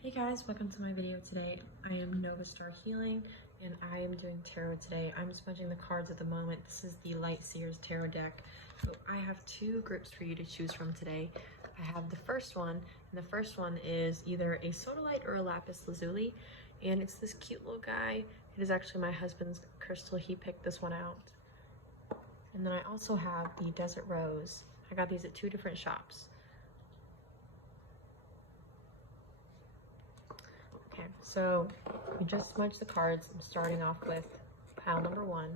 Hey guys, welcome to my video today. I am Novastar Healing and I am doing tarot today. I'm smudging the cards at the moment. This is the Light Seers tarot deck. So I have two groups for you to choose from today. I have the first one, and the first one is either a sodalite or a lapis lazuli, and it's this cute little guy. It is actually my husband's crystal. He picked this one out. And then I also have the desert rose. I got these at two different shops. Okay, so we just smudged the cards. I'm starting off with pile number one.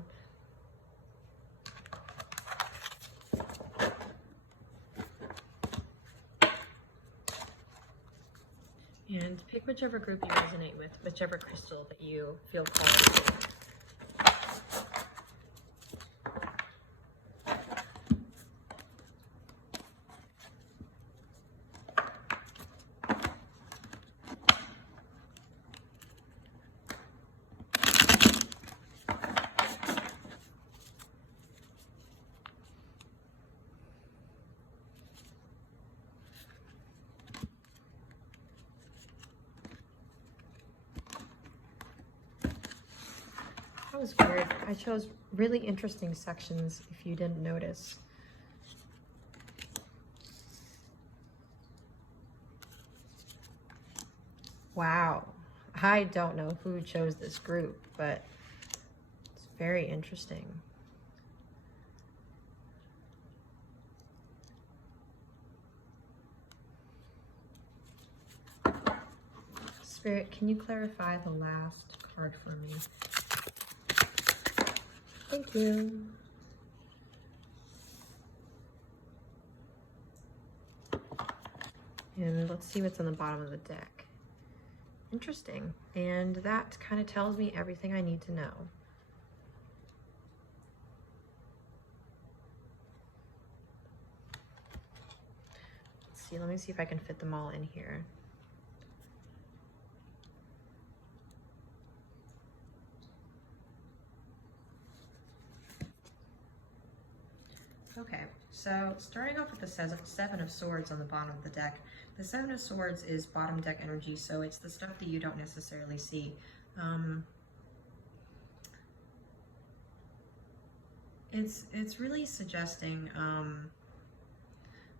And pick whichever group you resonate with, whichever crystal that you feel called to. That was weird. I chose really interesting sections if you didn't notice. Wow. I don't know who chose this group, but it's very interesting. Spirit, can you clarify the last card for me? Thank you. And let's see what's on the bottom of the deck. Interesting. And that kind of tells me everything I need to know. Let's see, let me see if I can fit them all in here. Okay, so starting off with the Seven of Swords on the bottom of the deck. The Seven of Swords is bottom deck energy, so it's the stuff that you don't necessarily see. It's really suggesting,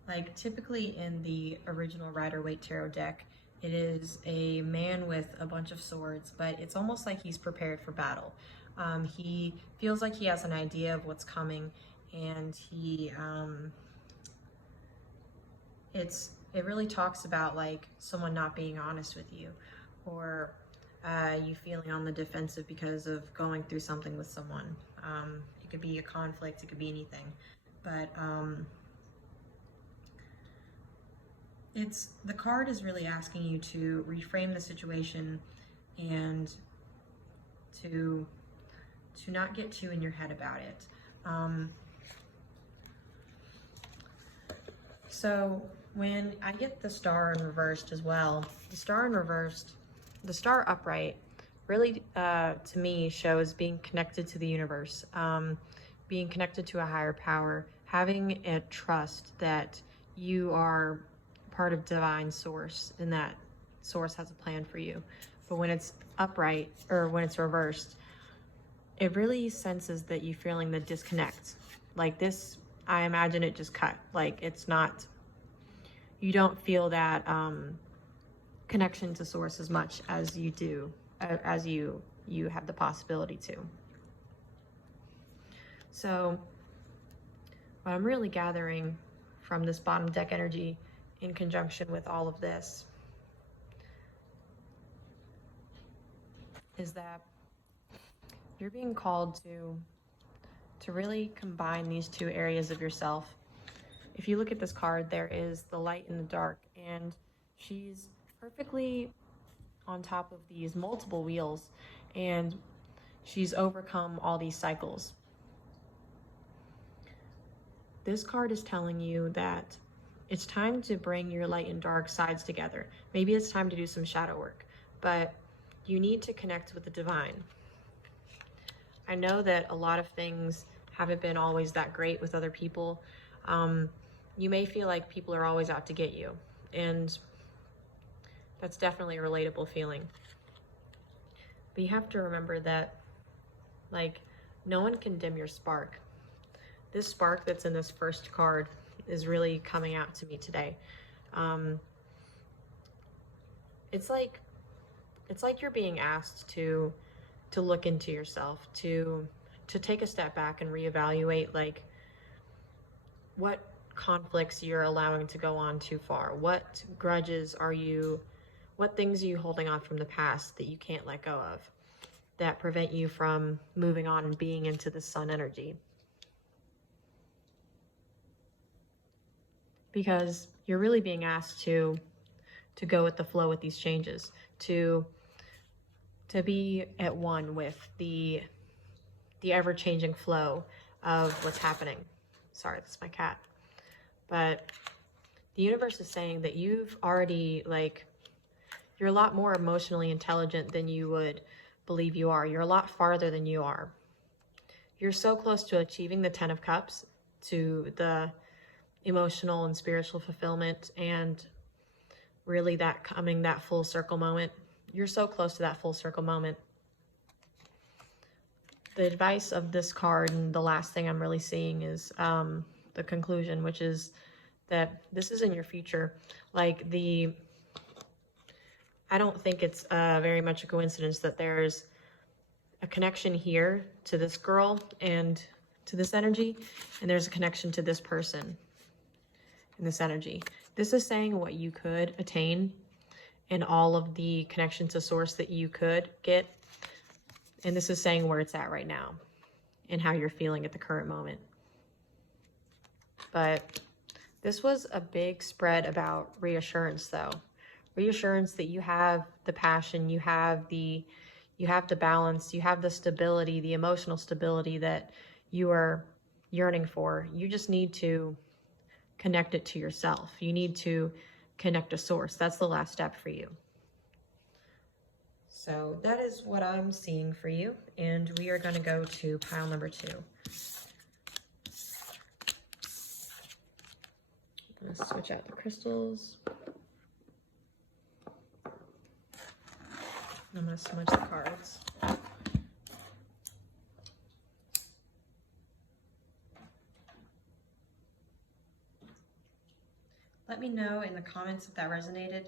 like typically in the original Rider-Waite Tarot deck, it is a man with a bunch of swords, but it's almost like he's prepared for battle. He feels like he has an idea of what's coming, and it really talks about like someone not being honest with you, or you feeling on the defensive because of going through something with someone. It could be a conflict, it could be anything, but the card is really asking you to reframe the situation and to not get too in your head about it. So when I get the star in reversed as well, the star in reversed, the star upright really to me shows being connected to the universe, being connected to a higher power, having a trust that you are part of divine source and that source has a plan for you. But when it's upright, or when it's reversed, it really senses that you feeling the disconnect. Like this, I imagine it just cut. Like it's not, you don't feel that connection to source as much as you do, as you have the possibility to. So what I'm really gathering from this bottom deck energy in conjunction with all of this is that you're being called to really combine these two areas of yourself. If you look at this card, there is the light and the dark, and she's perfectly on top of these multiple wheels, and she's overcome all these cycles. This card is telling you that it's time to bring your light and dark sides together. Maybe it's time to do some shadow work, but you need to connect with the divine. I know that a lot of things haven't been always that great with other people. You may feel like people are always out to get you, and That's definitely a relatable feeling. But you have to remember that, like, no one can dim your spark. This spark that's in this first card is really coming out to me today. It's like you're being asked to look into yourself, to take a step back and reevaluate, like, what conflicts you're allowing to go on too far. What grudges what things are you holding on from the past that you can't let go of, that prevent you from moving on and being into the sun energy? Because you're really being asked to go with the flow with these changes, to be at one with the ever-changing flow of what's happening. Sorry, that's my cat. But the universe is saying that you've already, like, you're a lot more emotionally intelligent than you would believe you are. You're a lot farther than you are. You're so close to achieving the 10 of Cups, to the emotional and spiritual fulfillment, and really that full circle moment. You're so close to that full circle moment. The advice of this card, and the last thing I'm really seeing, is the conclusion, which is that this is in your future. Like, I don't think it's very much a coincidence that there's a connection here to this girl and to this energy, and there's a connection to this person in this energy. This is saying what you could attain and all of the connection to source that you could get. And this is saying where it's at right now and how you're feeling at the current moment. But this was a big spread about reassurance, though. Reassurance that you have the passion, you have the balance, you have the stability, the emotional stability that you are yearning for. You just need to connect it to yourself. You need to connect to source. That's the last step for you. So that is what I'm seeing for you. And we are going to go to pile number 2. I'm going to switch out the crystals. I'm going to smudge the cards. Let me know in the comments if that resonated.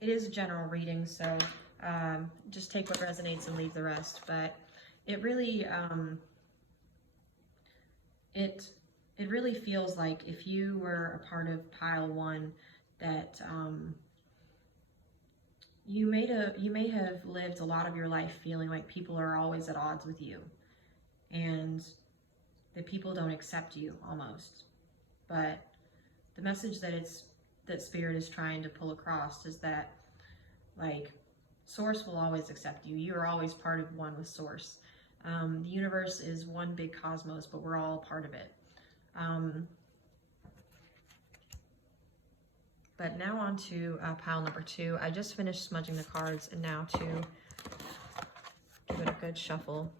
It is a general reading, so just take what resonates and leave the rest. But it really, it really feels like if you were a part of pile 1, that you may have lived a lot of your life feeling like people are always at odds with you, and that people don't accept you almost. But the message that Spirit is trying to pull across is that, like, Source will always accept you. You are always part of one with Source. The universe is one big cosmos, but we're all a part of it. But now on to pile number 2. I just finished smudging the cards, and now to give it a good shuffle.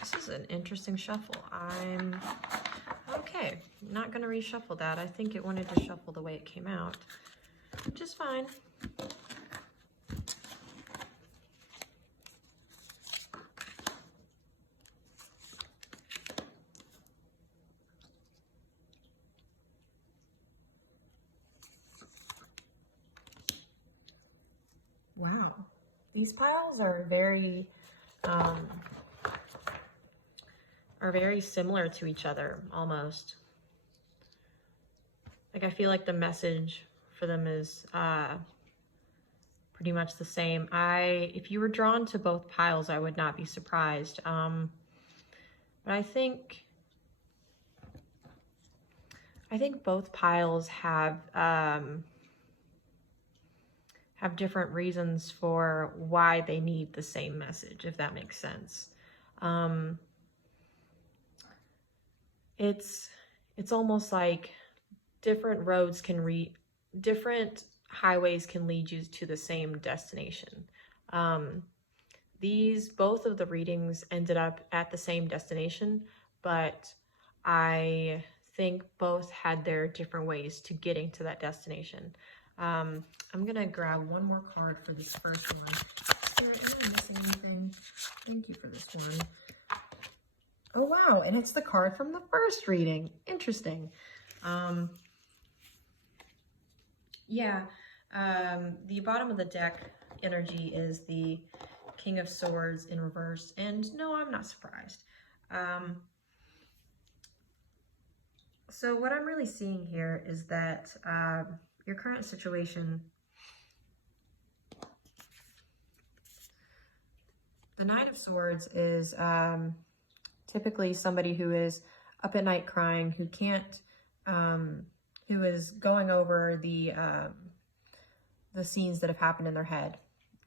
This is an interesting shuffle. I'm okay. Not going to reshuffle that. I think it wanted to shuffle the way it came out, which is fine. Wow. These piles are very similar to each other, almost. Like, I feel like the message for them is pretty much the same. If you were drawn to both piles, I would not be surprised. But I think both piles have have different reasons for why they need the same message, if that makes sense. It's almost like different different highways can lead you to the same destination. Both of the readings ended up at the same destination, but I think both had their different ways to getting to that destination. I'm gonna grab one more card for this first one. Spirit, am I missing anything? Thank you for this one. Oh wow, and it's the card from the first reading. Interesting. The bottom of the deck energy is the King of Swords in reverse, and no, I'm not surprised. So what I'm really seeing here is that your current situation, the Knight of Swords is typically somebody who is up at night crying, who can't, who is going over the scenes that have happened in their head,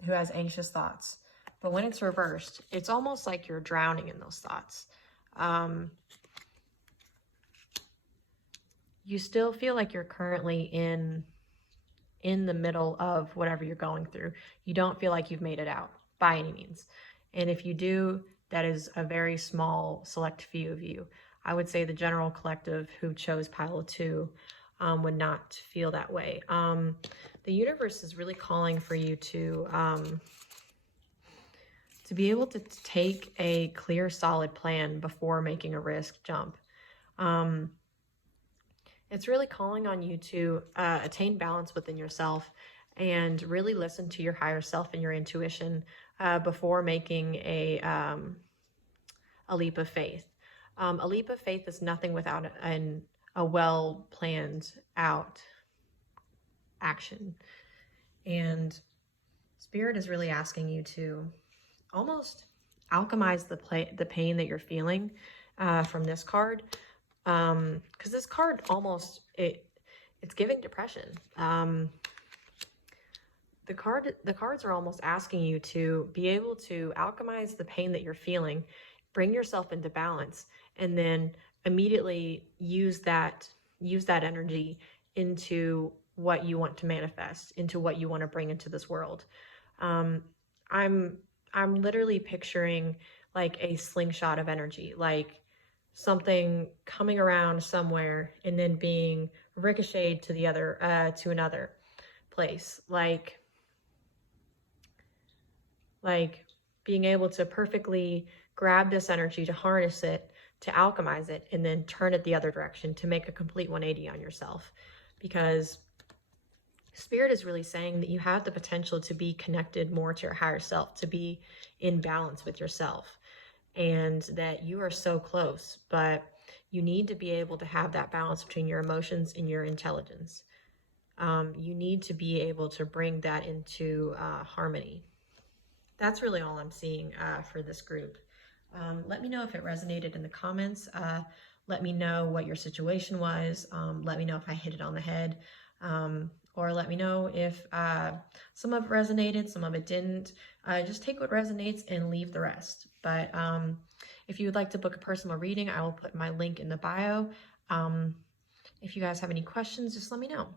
who has anxious thoughts. But when it's reversed, it's almost like you're drowning in those thoughts. You still feel like you're currently in the middle of whatever you're going through. You don't feel like you've made it out by any means. And if you do, that is a very small, select few of you. I would say the general collective who chose pile of 2 would not feel that way. The universe is really calling for you to be able to take a clear, solid plan before making a risk jump. It's really calling on you to attain balance within yourself and really listen to your higher self and your intuition before making a leap of faith. A leap of faith is nothing without a well-planned out action. And Spirit is really asking you to almost alchemize the pain that you're feeling from this card. Because this card almost, it's giving depression. The cards are almost asking you to be able to alchemize the pain that you're feeling, bring yourself into balance, and then immediately use that energy into what you want to manifest, into what you want to bring into this world. I'm literally picturing like a slingshot of energy, like something coming around somewhere and then being ricocheted to the other, to another place, like being able to perfectly grab this energy, to harness it, to alchemize it, and then turn it the other direction to make a complete 180 on yourself. Because Spirit is really saying that you have the potential to be connected more to your higher self, to be in balance with yourself, and that you are so close, but you need to be able to have that balance between your emotions and your intelligence. You need to be able to bring that into harmony. That's really all I'm seeing for this group. Let me know if it resonated in the comments. Let me know what your situation was. Let me know if I hit it on the head. Or let me know if some of it resonated, some of it didn't. Just take what resonates and leave the rest. But if you would like to book a personal reading, I will put my link in the bio. If you guys have any questions, just let me know.